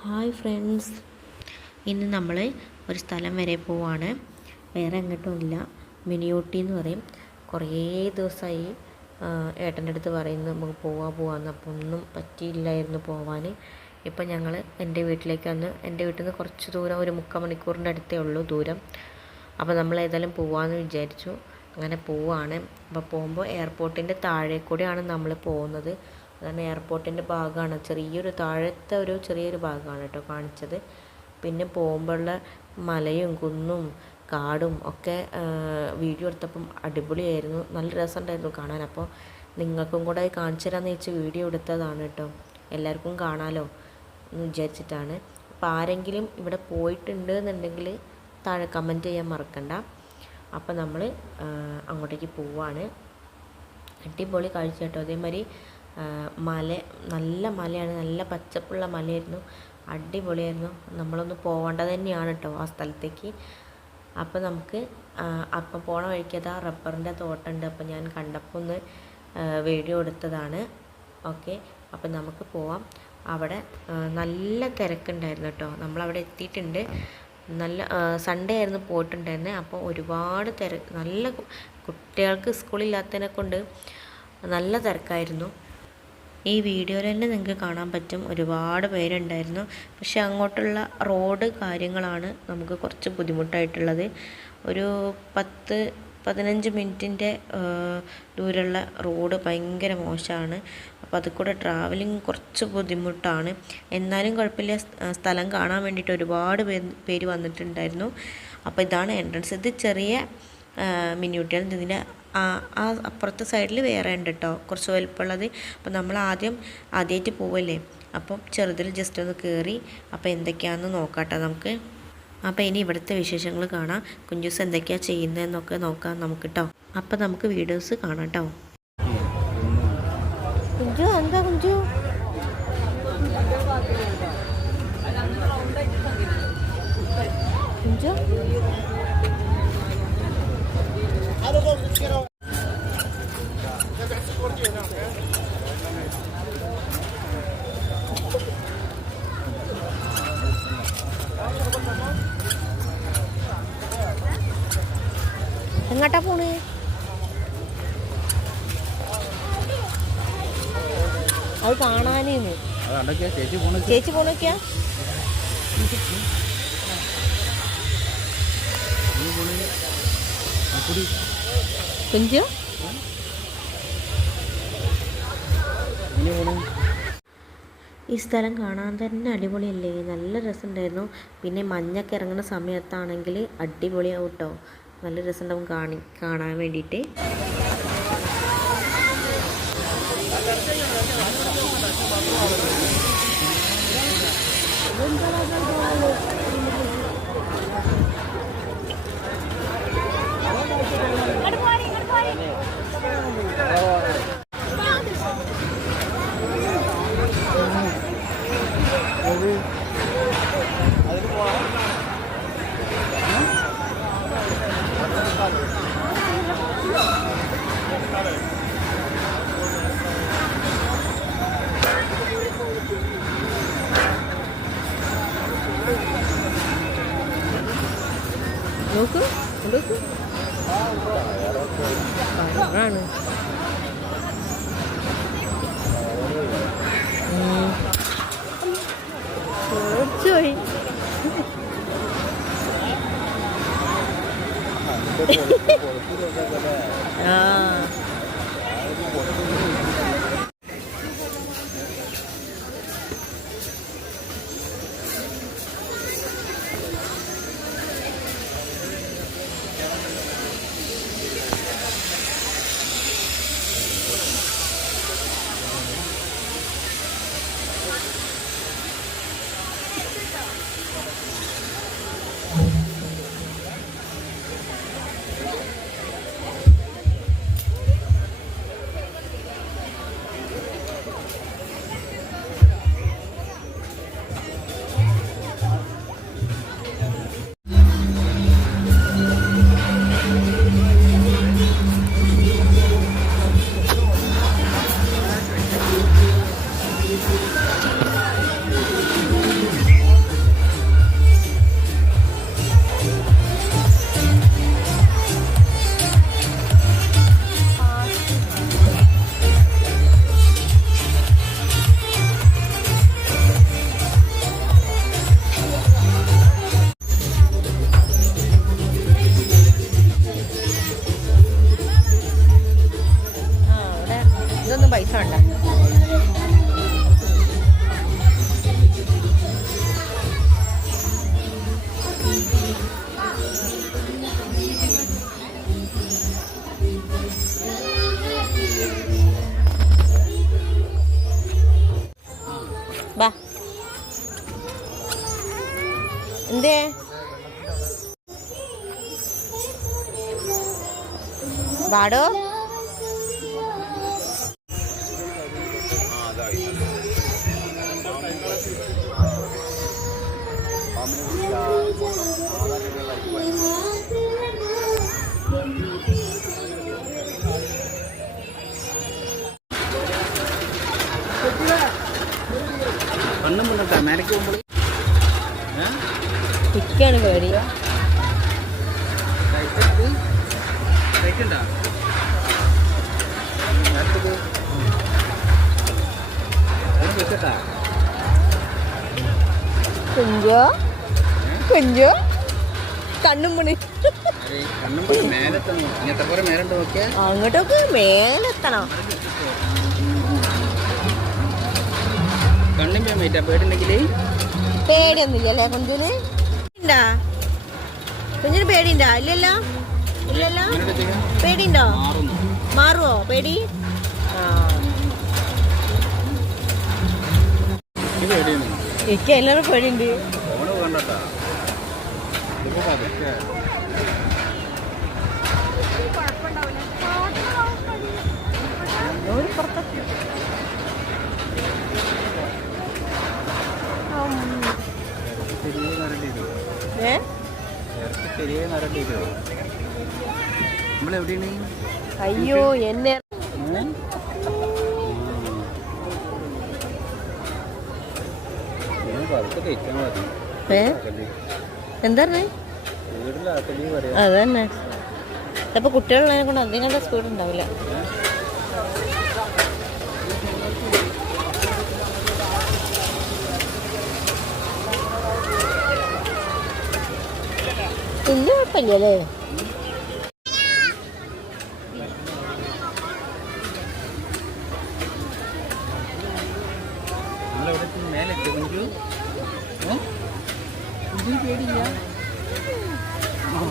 Hi friends, ഇന്ന് നമ്മൾ ഒരു സ്ഥലം വരെ പോവാണ്. വേറെ എങ്ങോട്ടുമില്ല, മിനിയൂട്ടി എന്ന് പറയും. കുറേ ദിവസമായി ഏട്ടൻ്റെ അടുത്ത് പറയുന്നു നമുക്ക് പോവാമെന്ന്. അപ്പോൾ ഒന്നും പറ്റിയില്ലായിരുന്നു പോവാൻ. ഇപ്പം ഞങ്ങൾ എൻ്റെ വീട്ടിലേക്ക് വന്ന്, എൻ്റെ വീട്ടിൽ നിന്ന് കുറച്ച് ദൂരം, ഒരു 3/4 മണിക്കൂറിൻ്റെ അടുത്തേ ഉള്ളൂ ദൂരം. അപ്പോൾ നമ്മൾ ഏതായാലും പോവാമെന്ന് വിചാരിച്ചു. അങ്ങനെ പോവാണ്. അപ്പോൾ പോകുമ്പോൾ എയർപോർട്ടിൻ്റെ താഴെ കൂടെയാണ് നമ്മൾ പോകുന്നത്. അതാണ് എയർപോർട്ടിൻ്റെ ഭാഗമാണ്, ചെറിയൊരു താഴത്തെ ഒരു ചെറിയൊരു ഭാഗമാണ് കേട്ടോ കാണിച്ചത്. പിന്നെ പോകുമ്പോഴുള്ള മലയും കുന്നും കാടും ഒക്കെ വീഡിയോ എടുത്തപ്പം അടിപൊളിയായിരുന്നു, നല്ല രസമുണ്ടായിരുന്നു കാണാൻ. അപ്പോൾ നിങ്ങൾക്കും കൂടെ കാണിച്ചു തരാമെന്ന് വെച്ച് വീഡിയോ എടുത്തതാണ് കേട്ടോ, എല്ലാവർക്കും കാണാമല്ലോ എന്ന് വിചാരിച്ചിട്ടാണ്. അപ്പോൾ ആരെങ്കിലും ഇവിടെ പോയിട്ടുണ്ട് എന്നുണ്ടെങ്കിൽ താഴെ കമൻറ്റ് ചെയ്യാൻ മറക്കണ്ട. അപ്പോൾ നമ്മൾ അങ്ങോട്ടേക്ക് പോവാണ്. അടിപൊളി കാഴ്ച കേട്ടോ. അതേമാതിരി മല, നല്ല മലയാണ്, നല്ല പച്ചപ്പുള്ള മലയായിരുന്നു, അടിപൊളിയായിരുന്നു. നമ്മളൊന്ന് പോകേണ്ടത് തന്നെയാണ് കേട്ടോ ആ സ്ഥലത്തേക്ക്. അപ്പോൾ നമുക്ക് അപ്പം പോണ വഴിക്കതാ റബ്ബറിൻ്റെ തോട്ടമുണ്ട്. അപ്പോൾ ഞാൻ കണ്ടപ്പോൾ ഒന്ന് വീഡിയോ എടുത്തതാണ്. ഓക്കെ, അപ്പം നമുക്ക് പോവാം. അവിടെ നല്ല തിരക്കുണ്ടായിരുന്നു കേട്ടോ. നമ്മളവിടെ എത്തിയിട്ടുണ്ട്. നല്ല സൺഡേ ആയിരുന്നു പോയിട്ടുണ്ടായിരുന്നത്. അപ്പോൾ ഒരുപാട് നല്ല കുട്ടികൾക്ക് സ്കൂളില്ലാത്തതിനെ കൊണ്ട് നല്ല തിരക്കായിരുന്നു. ഈ വീഡിയോയിൽ തന്നെ നിങ്ങൾക്ക് കാണാൻ പറ്റും, ഒരുപാട് പേരുണ്ടായിരുന്നു. പക്ഷെ അങ്ങോട്ടുള്ള റോഡ് കാര്യങ്ങളാണ് നമുക്ക് കുറച്ച് ബുദ്ധിമുട്ടായിട്ടുള്ളത്. ഒരു 10-15 മിനിറ്റിൻ്റെ ദൂരമുള്ള റോഡ് ഭയങ്കര മോശമാണ്. അപ്പോൾ അതിൽ കൂടെ ട്രാവലിംഗ് കുറച്ച് ബുദ്ധിമുട്ടാണ്. എന്നാലും കുഴപ്പമില്ല, സ്ഥലം കാണാൻ വേണ്ടിയിട്ട് ഒരുപാട് പേര് വന്നിട്ടുണ്ടായിരുന്നു. അപ്പോൾ ഇതാണ് എൻട്രൻസ്. ഇത് ചെറിയ മിനിയൂട്ടിയാണ്. ഇതിൻ്റെ ആ അപ്പുറത്തെ സൈഡിൽ വേറെ ഉണ്ട് കേട്ടോ, കുറച്ച് വലുപ്പമുള്ളത്. അപ്പോൾ നമ്മൾ ആദ്യമായിട്ട് പോവല്ലേ, അപ്പം ചെറുതിൽ ജസ്റ്റ് ഒന്ന് കയറി അപ്പോൾ എന്തൊക്കെയാണെന്ന് നോക്കാം കേട്ടോ നമുക്ക്. അപ്പോൾ ഇനി ഇവിടുത്തെ വിശേഷങ്ങൾ കാണാം, കുഞ്ചൂസ് എന്തൊക്കെയാണ് ചെയ്യുന്നതെന്നൊക്കെ നോക്കാം നമുക്ക് കേട്ടോ. അപ്പോൾ നമുക്ക് വീഡിയോസ് കാണാം കേട്ടോ. കുഞ്ചു എന്താ കുഞ്ചു? കുഞ്ചു എങ്ങോട്ടാ പോണേ? അത് കാണാനേന്ന് ചേച്ചി പോണൊക്കെയാ. കുഞ്ചു ഈ സ്ഥലം കാണാൻ തന്നെ അടിപൊളിയല്ലേ, നല്ല രസമുണ്ടായിരുന്നു. പിന്നെ മഞ്ഞൊക്കെ ഇറങ്ങുന്ന സമയത്താണെങ്കിൽ അടിപൊളിയാവും കേട്ടോ, നല്ല രസമുണ്ടാവും കാണാൻ വേണ്ടിയിട്ട്. നോക്കൂ നോക്കൂ, ആണ് പോയി. ആ എന്തേ വാടോ ഇക്കാണ് പേടി. കുഞ്ചോ കുഞ്ചോ കണ്ണും പണി അങ്ങോട്ടൊക്കെ മേലെത്തണം. പേടിയൊന്നുമില്ലല്ലേ കുഞ്ചിന്? ഉണ്ടാ കുഞ്ഞിന് പേടിയുണ്ടോ? ഇല്ലല്ലോ ഇല്ലല്ലോ. പേടിയുണ്ടോ? മാറുവോ പേടി? എനിക്ക് എല്ലാവരും പേടിയുണ്ട്. അയ്യോ എന്നെ എന്താ അതന്നെ. ചിലപ്പോ കുട്ടികളുള്ളതിനെ കൊണ്ട് അധികം സ്പീഡ് ഉണ്ടാവില്ല. വലിയ കുഴപ്പമില്ലല്ലേ?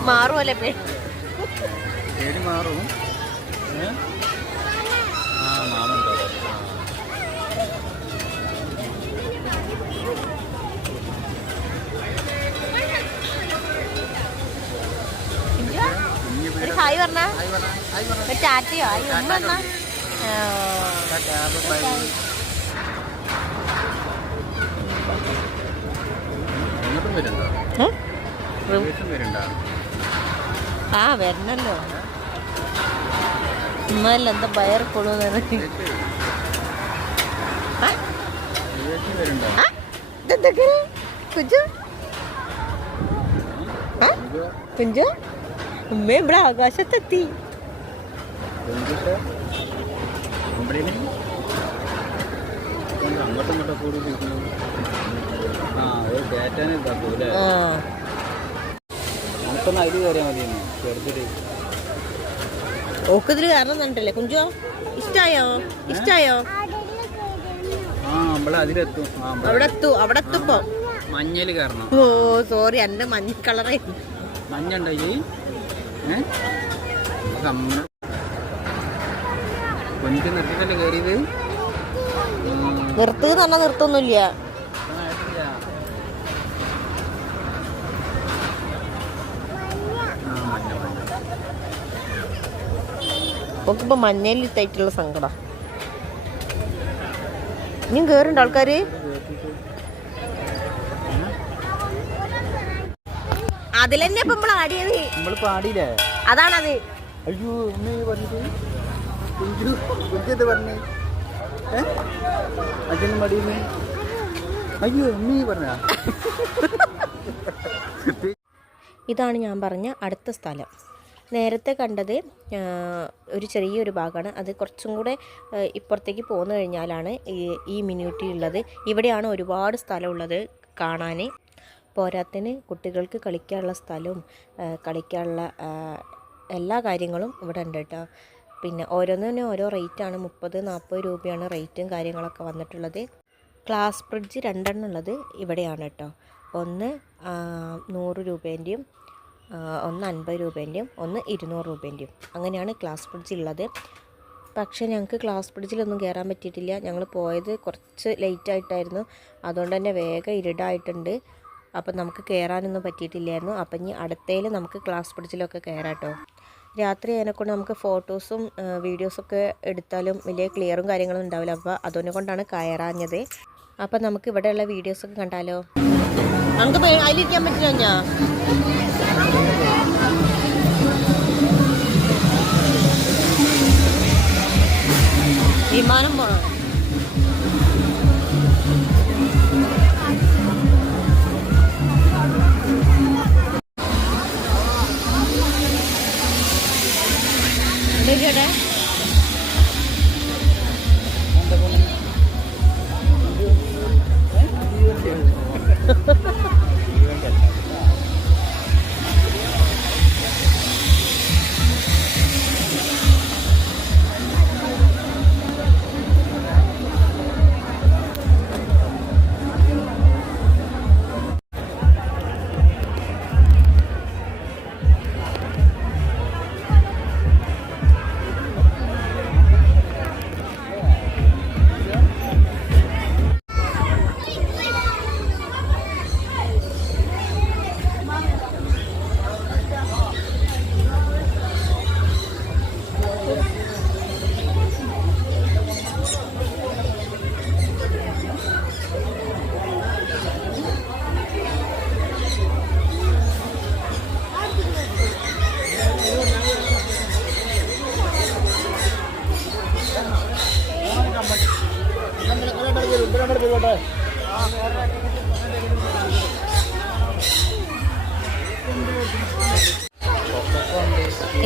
മാറുമല്ലേ പേടി മാറും. ഹായ് പറഞ്ഞ ടാറ്റയോ ഹായ് ഉമ്മ പറഞ്ഞ ആ വരണല്ലോ. ഉമ്മല്ല എന്താ ബയർ കൊള്ളുന്ന കുഞ്ചു കുഞ്ചു ഉമ്മ ഇവിടെ ആകാശത്തെത്തി. ഓക്കതില് കാരണം തന്നിട്ടല്ലേ കുഞ്ചോ? ഇഷ്ടായോ? ഇഷ്ടായോ? അവിടെ എത്തു അവിടെ എത്തുമ്പോ മഞ്ഞല് കാരണം. ഓ സോറി എന്റെ മഞ്ഞ കളറേ മഞ്ഞുണ്ടായി. നിർത്തുക പറഞ്ഞാൽ നിർത്തൊന്നുമില്ല. നോക്കിപ്പോ മഞ്ഞയിലിട്ടായിട്ടുള്ള സങ്കടം. ഇനിയും കേറുണ്ട് ആൾക്കാര്. അതിലെന്നെ ഇപ്പൊ നമ്മൾ ആടിയത് അതാണത്. അയ്യോ ഇതാണ് ഞാൻ പറഞ്ഞ അടുത്ത സ്ഥലം. നേരത്തെ കണ്ടത് ഒരു ചെറിയൊരു ഭാഗമാണ്. അത് കുറച്ചും കൂടെ ഇപ്പുറത്തേക്ക് പോന്നു കഴിഞ്ഞാലാണ് ഈ മിനിയൂട്ടി ഉള്ളത്. ഇവിടെയാണ് ഒരുപാട് സ്ഥലമുള്ളത് കാണാൻ. പോരാത്തിന് കുട്ടികൾക്ക് കളിക്കാനുള്ള സ്ഥലവും കളിക്കാനുള്ള എല്ലാ കാര്യങ്ങളും ഇവിടെ ഉണ്ട് കേട്ടോ. പിന്നെ ഓരോന്നിനും ഓരോ റേറ്റാണ്. 30-40 രൂപയാണ് റേറ്റും കാര്യങ്ങളൊക്കെ വന്നിട്ടുള്ളത്. ഗ്ലാസ് ബ്രിഡ്ജ് 2 ഉള്ളത് ഇവിടെയാണ് കേട്ടോ. ഒന്ന് 100 രൂപേൻ്റെയും ഒന്ന് 50 രൂപേൻ്റെയും ഒന്ന് 200 രൂപേൻ്റെയും അങ്ങനെയാണ് ഗ്ലാസ് ബ്രിഡ്ജ് ഉള്ളത്. പക്ഷേ ഞങ്ങൾക്ക് ഗ്ലാസ് ബ്രിഡ്ജിലൊന്നും കയറാൻ പറ്റിയിട്ടില്ല. ഞങ്ങൾ പോയത് കുറച്ച് ലേറ്റായിട്ടായിരുന്നു. അതുകൊണ്ട് തന്നെ വേഗം ഇരുടായിട്ടുണ്ട്. അപ്പം നമുക്ക് കയറാനൊന്നും പറ്റിയിട്ടില്ലായിരുന്നു. അപ്പം ഇനി അടുത്തതിൽ നമുക്ക് ഗ്ലാസ് ബ്രിഡ്ജിലൊക്കെ കയറാം കേട്ടോ. രാത്രി അതിനെക്കൊണ്ട് നമുക്ക് ഫോട്ടോസും വീഡിയോസൊക്കെ എടുത്താലും വലിയ ക്ലിയറും കാര്യങ്ങളും ഉണ്ടാവില്ല. അപ്പോൾ അതിനെ കൊണ്ടാണ് കയറാഞ്ഞത്. അപ്പം നമുക്ക് ഇവിടെയുള്ള വീഡിയോസൊക്കെ കണ്ടാലോ. നമുക്ക് അതിലിരിക്കാൻ പറ്റില്ല ഞാൻ വിമാനം പോണം. എന്തൊക്കെയാ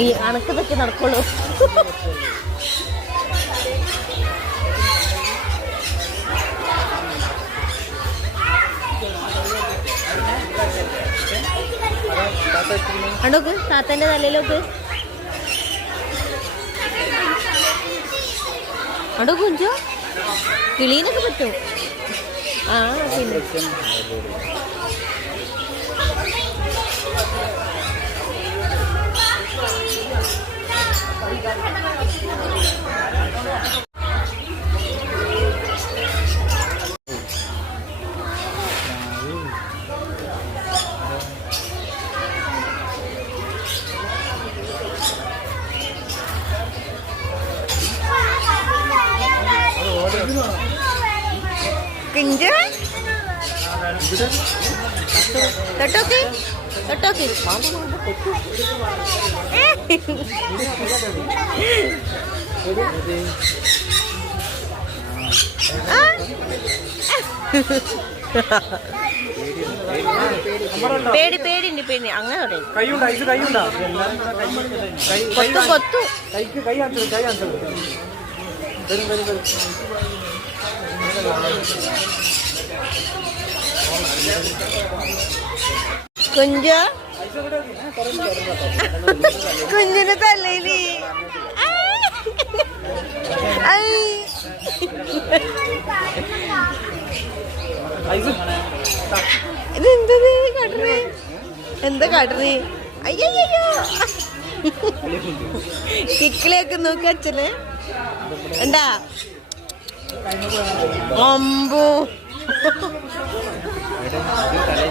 ഈ അണക്കതൊക്കെ നടക്കുള്ളൂ. അണ്ടോക്ക് താത്തന്റെ തലയിലോക്ക് അണ്ടോ കുഞ്ചോ കിളീനൊക്കെ പറ്റും. ആ പിന്നെ കിഞ്ച തൊട്ടോക്ക് തൊട്ടോക്ക് പേടി പേടിണ്ട് പേടി അങ്ങനെ കൊത്തു കൊത്തു കുഞ്ച കുഞ്ഞിന്റെ തലയില് ഇതെന്തത് കാട്ടണേ എന്താ കാട്ടണേ അയ്യോ കിക്കിളിയൊക്കെ നോക്കി അച്ഛന് എന്താ അമ്പോ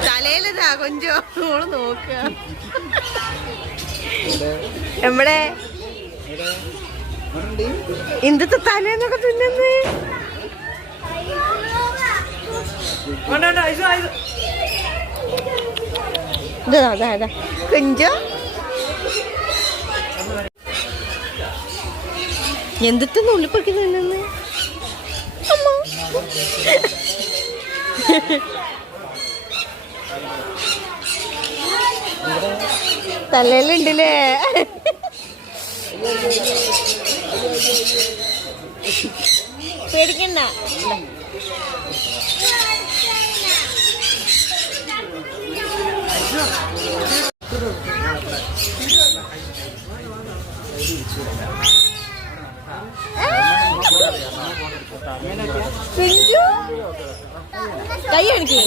തലയിലതാ കൊഞ്ചോ ഓള് നോക്ക എവിടെ എന്തൊക്കെ തലേന്നൊക്കെ തിന്നന്ന് ഇതാ കൊഞ്ചോ എന്തൊക്കെ ഉള്ളിപ്പൊക്കി തിന്നന്ന് തലയിലുണ്ടല്ലേ പേടിക്കണ്ട കൈ കാണിക്കേ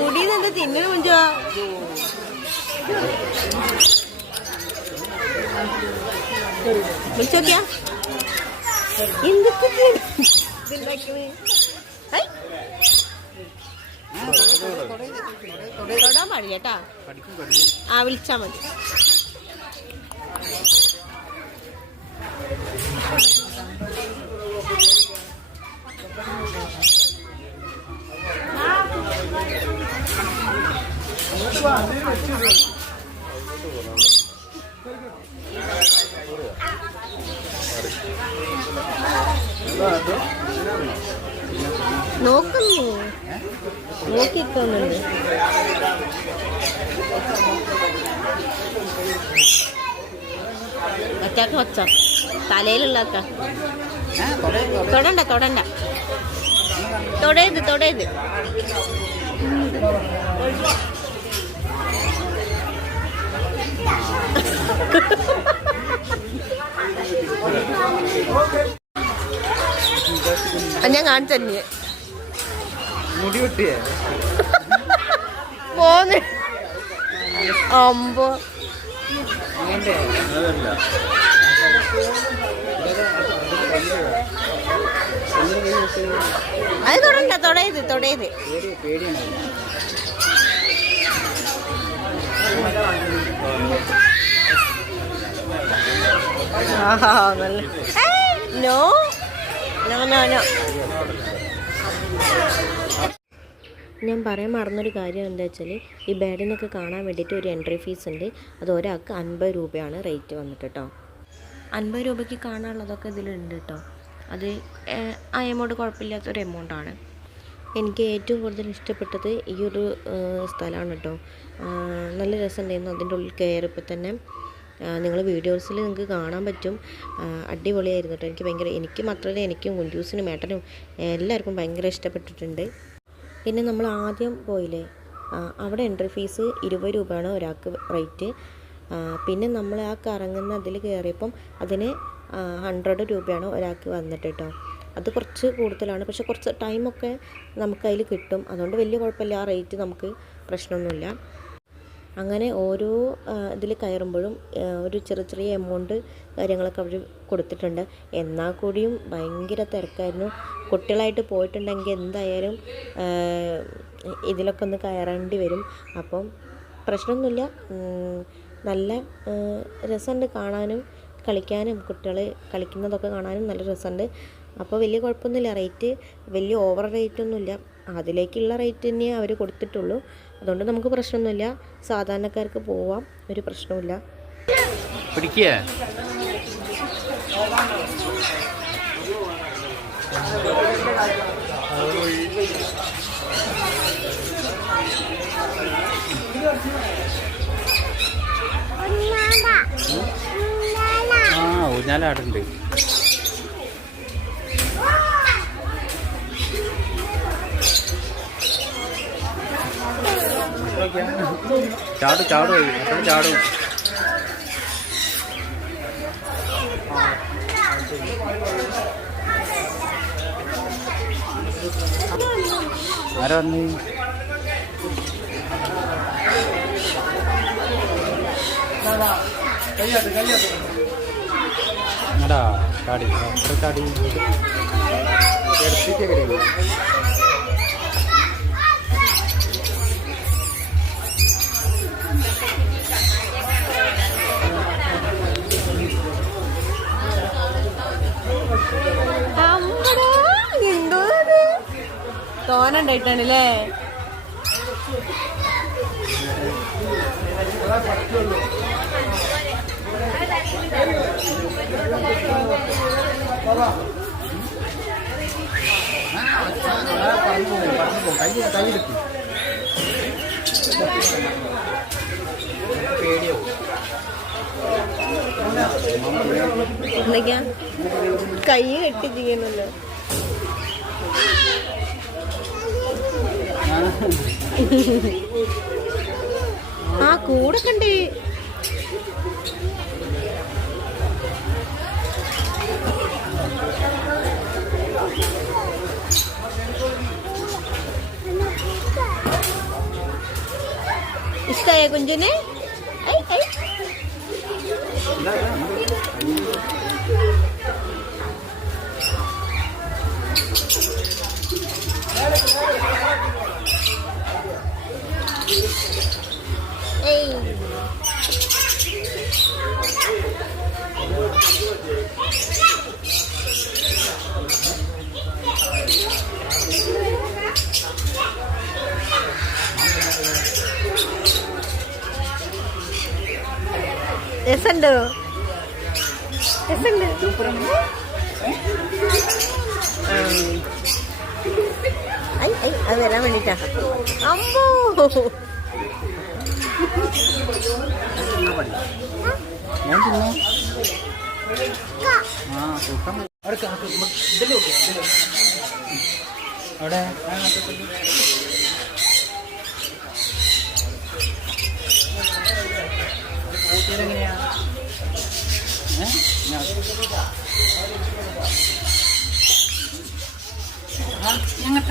മുടിയെന്താ തിന്നു കുഞ്ചോ? വിളിച്ചോക്കിയാ എന്തൊക്കെ തൊടാൻ പാടില്ല കേട്ടാ. ആ വിളിച്ചാ മതി. നോക്കുന്നു, നോക്കിക്കുന്നുണ്ട്. അച്ചാക്ക് വച്ച തലയിലുള്ള തൊടണ്ട തൊടണ്ട തൊടരുത് തൊടരുത്. ഞാൻ കാണിച്ചു തന്നെ മുടി വെട്ടിയേ പോന്ന് അമ്പോ. അത് തൊടണ്ട തൊടയത് തൊടയത്. No no no no. ഞാൻ പറയാൻ മറന്നൊരു കാര്യം എന്താ വെച്ചാൽ ഈ ബേഡിനൊക്കെ കാണാൻ വേണ്ടിയിട്ട് ഒരു എൻട്രി ഫീസ് ഉണ്ട്. അത് ഒരാൾക്ക് 50 രൂപയാണ് റേറ്റ് വന്നിട്ട് കേട്ടോ. 50 രൂപയ്ക്ക് കാണാനുള്ളതൊക്കെ ഇതിലുണ്ട് കേട്ടോ. അത് ആ എമൗണ്ട് കുഴപ്പമില്ലാത്തൊരു എമൗണ്ടാണ്. എനിക്ക് ഏറ്റവും കൂടുതൽ ഇഷ്ടപ്പെട്ടത് ഈ ഒരു സ്ഥലമാണ് കേട്ടോ. നല്ല രസമുണ്ടായിരുന്നു അതിൻ്റെ ഉള്ളിൽ കയറിയപ്പോൾ തന്നെ. നിങ്ങൾ വീഡിയോസിൽ നിങ്ങൾക്ക് കാണാൻ പറ്റും. അടിപൊളിയായിരുന്നു കേട്ടോ. എനിക്ക് മാത്രമല്ല, എനിക്കും കുഞ്ചൂസിനും ഏട്ടനും എല്ലാവർക്കും ഭയങ്കര ഇഷ്ടപ്പെട്ടിട്ടുണ്ട്. പിന്നെ നമ്മൾ ആദ്യം പോയില്ലേ, അവിടെ എൻട്രി ഫീസ് 20 രൂപയാണ് ഒരാൾക്ക് റേറ്റ്. പിന്നെ നമ്മൾ ആ കറങ്ങുന്ന അതിൽ കയറിയപ്പം അതിന് 100 രൂപയാണ് ഒരാൾക്ക് വന്നിട്ട് കേട്ടോ. അത് കുറച്ച് കൂടുതലാണ്, പക്ഷെ കുറച്ച് ടൈമൊക്കെ നമുക്കതിൽ കിട്ടും. അതുകൊണ്ട് വലിയ കുഴപ്പമില്ല, ആ റേറ്റ് നമുക്ക് പ്രശ്നമൊന്നുമില്ല. അങ്ങനെ ഓരോ ഇതിൽ കയറുമ്പോഴും ഒരു ചെറിയ എമൗണ്ട് കാര്യങ്ങളൊക്കെ അവർ കൊടുത്തിട്ടുണ്ട്. എന്നാൽ കൂടിയും ഭയങ്കര തിരക്കായിരുന്നു. കുട്ടികളായിട്ട് പോയിട്ടുണ്ടെങ്കിൽ എന്തായാലും ഇതിലൊക്കെ ഒന്ന് കയറേണ്ടി വരും. അപ്പം പ്രശ്നമൊന്നുമില്ല, നല്ല രസമുണ്ട് കാണാനും കളിക്കാനും. കുട്ടികൾ കളിക്കുന്നതൊക്കെ കാണാനും നല്ല രസമുണ്ട്. അപ്പോൾ വലിയ കുഴപ്പമൊന്നുമില്ല. റേറ്റ് വലിയ ഓവർ റേറ്റൊന്നുമില്ല, അതിലേക്കുള്ള റേറ്റ് തന്നെ അവർ കൊടുത്തിട്ടുള്ളൂ. അതുകൊണ്ട് നമുക്ക് പ്രശ്നമൊന്നുമില്ല, സാധാരണക്കാർക്ക് പോവാം, ഒരു പ്രശ്നമില്ല. പിടിക്കുക ഊഞ്ഞാലാടുണ്ട്. ചാടും ചാടും. ആരാ വന്നേ? ചാടി തോനുണ്ടായിട്ടാണല്ലേ? എന്തൊക്കെയാ കൈ കെട്ടിച്ചിരിക്കണല്ലോ. ആ കൂടെ കണ്ട് ഇഷ്ടായ കുഞ്ചിന്? രസമുണ്ടോ? രസമുണ്ട്. അത് വരാൻ വേണ്ടിട്ടാ. അമ്മോ അവിടെ എങ്ങനെയാ? ഞങ്ങട്ട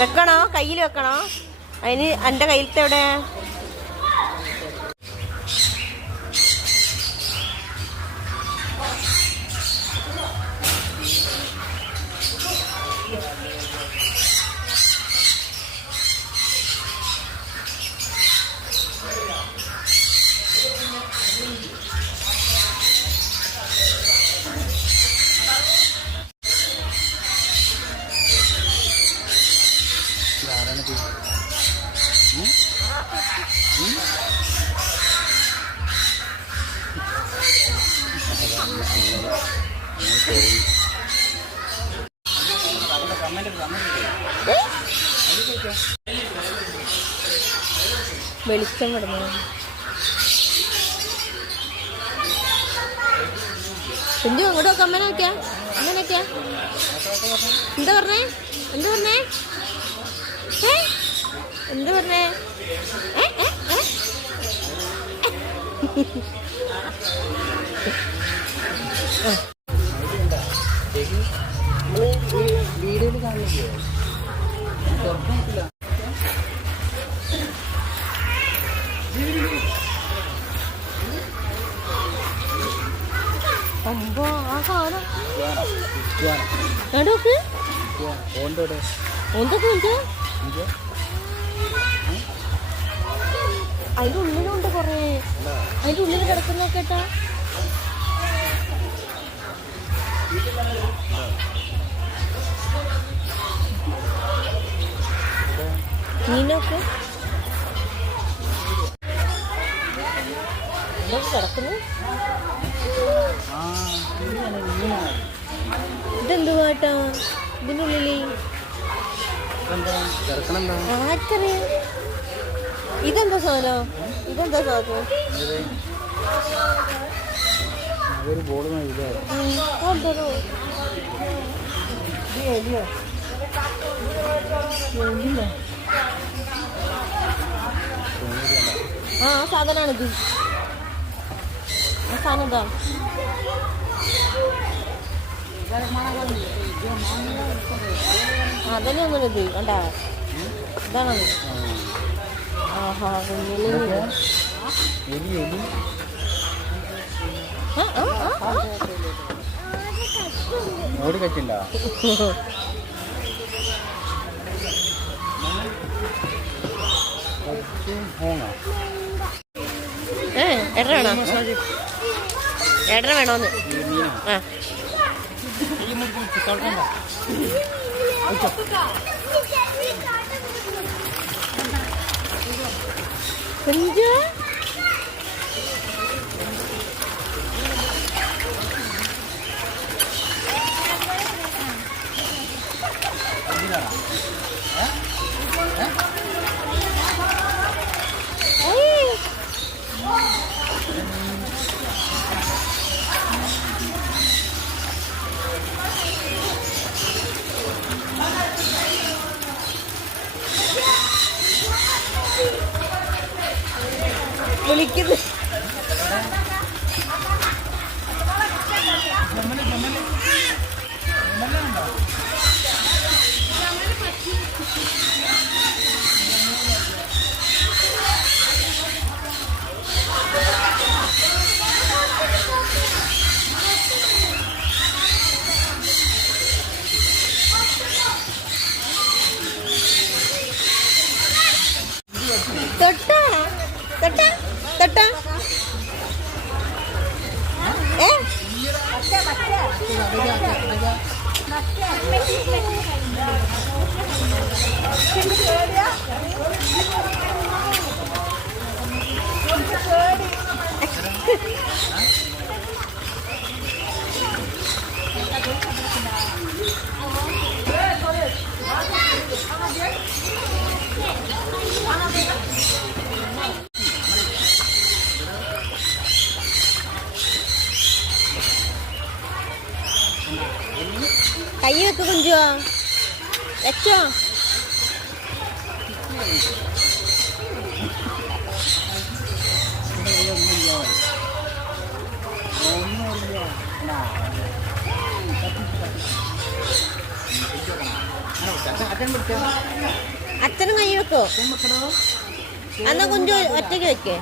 വെക്കണോ? കയ്യിൽ വെക്കണോ? അതിന് എൻ്റെ കയ്യിലത്തെ എവിടെ? വെളിച്ചം വിടുന്നു. കുഞ്ഞു അങ്ങോട്ട് നോക്കാം. അമ്മനൊക്കെയാ അങ്ങനെയൊക്കെയാ. എന്താ പറഞ്ഞേ? എന്താ പറഞ്ഞേ? എന്താ പറഞ്ഞേ? വീഡിയോയിൽ കാണില്ലേ? അമ്പോ ആ സാധനം എടോക്ക് എന്തൊക്കെ ഉണ്ട് അതിന്റെ ഉള്ളിലുണ്ട് കൊറേ. അതിന്റെ ഉള്ളിൽ കിടക്കുന്ന കേട്ടാ. മീനൊക്കെ കിടക്കുന്നു. ഇതെന്തുവാട്ടാ ഇതിൻ്റെ ഉള്ളില്? ആർക്കറിയാം? ഇതെന്താ സാധനം? ഇതെന്താ സാധനം? അതൊരു ബോർഡ് ഇത് ആ സാധനമാണിത്. ആ സാധനം ഇതാ. അതന്നെ ഒന്നും ഇത് കണ്ടാ, ഇതാണത്. ആഹാ കുഞ്ഞില് എലി എലി ഓടി കച്ചില്ല. ഏട്ടന വേണോ? ഏട്ടന വേണോന്ന്? ആ കുഞ്ചു വിളിക്കുന്നു. തൊട്ടാ തൊട്ടാ തൊട്ടാ ഏ കൈ വെക്ക് കുഞ്ചുവോ, വെച്ചോ. അച്ഛനും കൈ വെക്കോ? എന്നാ കുഞ്ചു ഒറ്റയ്ക്ക് വെക്കേ.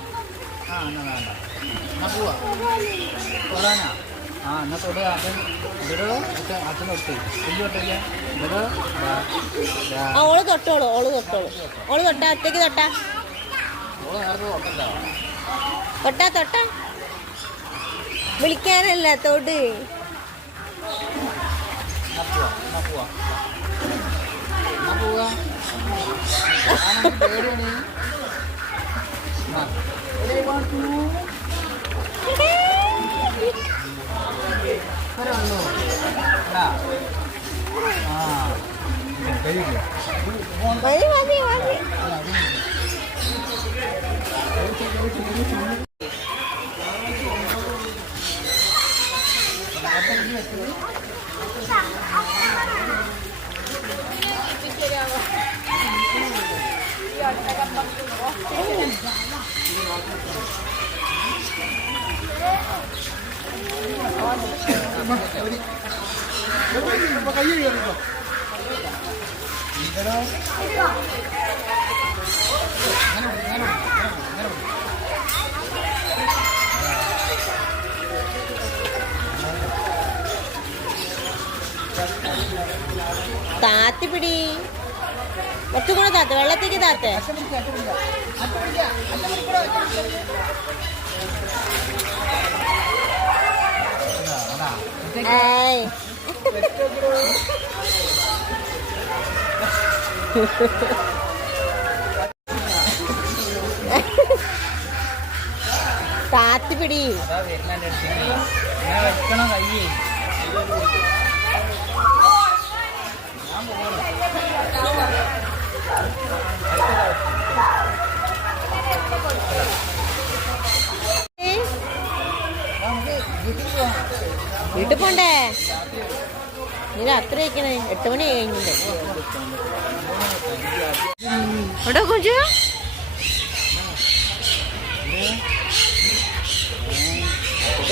ഓള് തൊട്ടോളൂ, ഓള് തൊട്ടോളൂ. ഓള് തൊട്ടാ, ഒറ്റയ്ക്ക് തൊട്ടാ തൊട്ടാ തൊട്ടാ. വിളിക്കാനല്ല തൊട്. മതി മതി മതി. താത്തി പിടി, കുറച്ചും കൂടെ താത്ത, വെള്ളത്തേക്ക് താത്തേ. ഏയ് താത്തി പിടി. നീ രാത്രി കഴിക്കണേ 8 മണി കഴിഞ്ഞില്ലേ ഇവിടെ കുഞ്ചു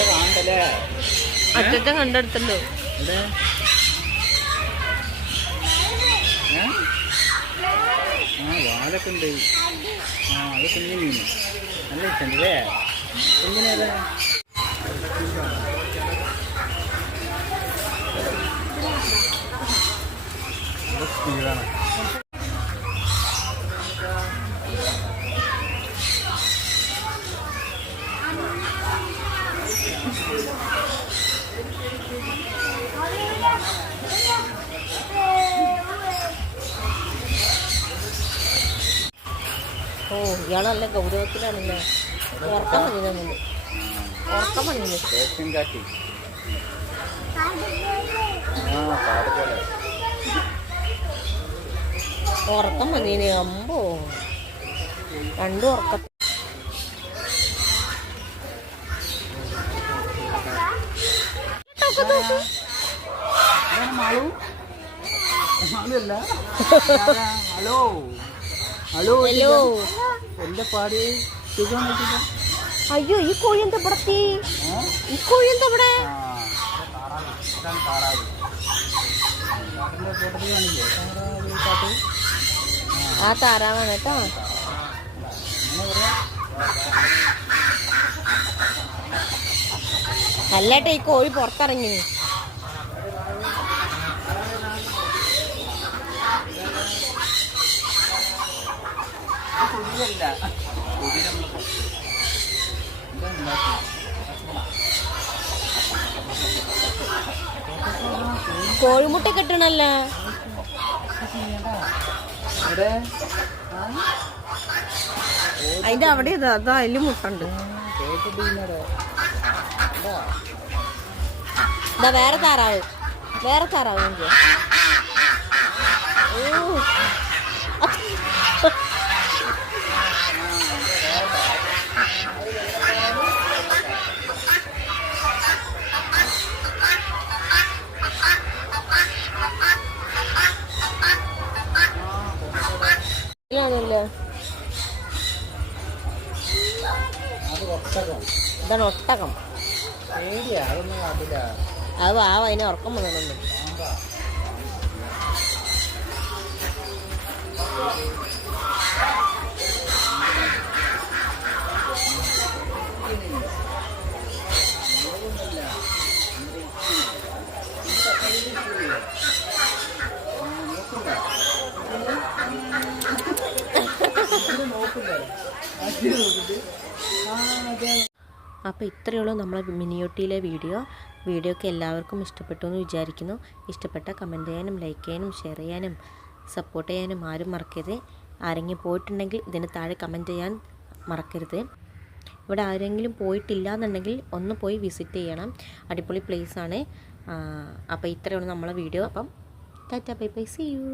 കാണണ്ടല്ലേ അറ്റത്തെ കണ്ടെടുത്തല്ലോ ഇവിടെ വാലൊക്കെ ഉണ്ട് അത് കുഞ്ഞു മീൻ നല്ല ഇഷ്ടല്ലേ കുഞ്ഞിനേതാ സ്പീഡാണ് ഓ ഇയാൾ നല്ല ഗൗരവത്തിലാണല്ലേ ഉറക്കം പണിയുന്നുണ്ട് ഉറക്കം പണിയുന്നു കാട്ടി കാട് പോലെ ഉറക്കം മതിയെ അമ്പോ രണ്ടും ഉറക്കം മാളു മാളല്ല ഹലോ ഹലോ ഹലോ എന്റെ പാടി സുഖം അയ്യോ ഈ കോഴി എന്താ ഇവിടെ ഈ കോഴി എന്താ ഇവിടെ താറാവ് ആ താറാവാണ് കേട്ടോ അല്ലേട്ടാ ഈ കോഴി പുറത്തിറങ്ങി കോഴിമുട്ട കിട്ടണല്ല അതിന്റെ അവിടെ അതാ അതില് മുട്ടുണ്ട് ഇതാ വേറെ താറാവ് ഉണ്ട്. ഓ ണല്ലേ ഇതാണ് ഒട്ടകം അത് വാവ അതിനെ ഉറക്കം വന്നിട്ടുണ്ട് അപ്പോൾ ഇത്രയേ ഉള്ളൂ നമ്മളെ മിനിയൂട്ടിയിലെ വീഡിയോ ഒക്കെ എല്ലാവർക്കും ഇഷ്ടപ്പെട്ടു എന്ന് വിചാരിക്കുന്നു. ഇഷ്ടപ്പെട്ട കമൻറ്റ് ചെയ്യാനും ലൈക്ക് ചെയ്യാനും ഷെയർ ചെയ്യാനും സപ്പോർട്ട് ചെയ്യാനും ആരും മറക്കരുത്. ആരെങ്കിലും പോയിട്ടുണ്ടെങ്കിൽ ഇതിന് താഴെ കമൻറ്റ് ചെയ്യാൻ മറക്കരുത്. ഇവിടെ ആരെങ്കിലും പോയിട്ടില്ല എന്നുണ്ടെങ്കിൽ ഒന്ന് പോയി വിസിറ്റ് ചെയ്യണം. അടിപൊളി പ്ലേസാണ്. അപ്പോൾ ഇത്രയേ ഉള്ളൂ നമ്മളെ വീഡിയോ. അപ്പം tata bye bye, see U.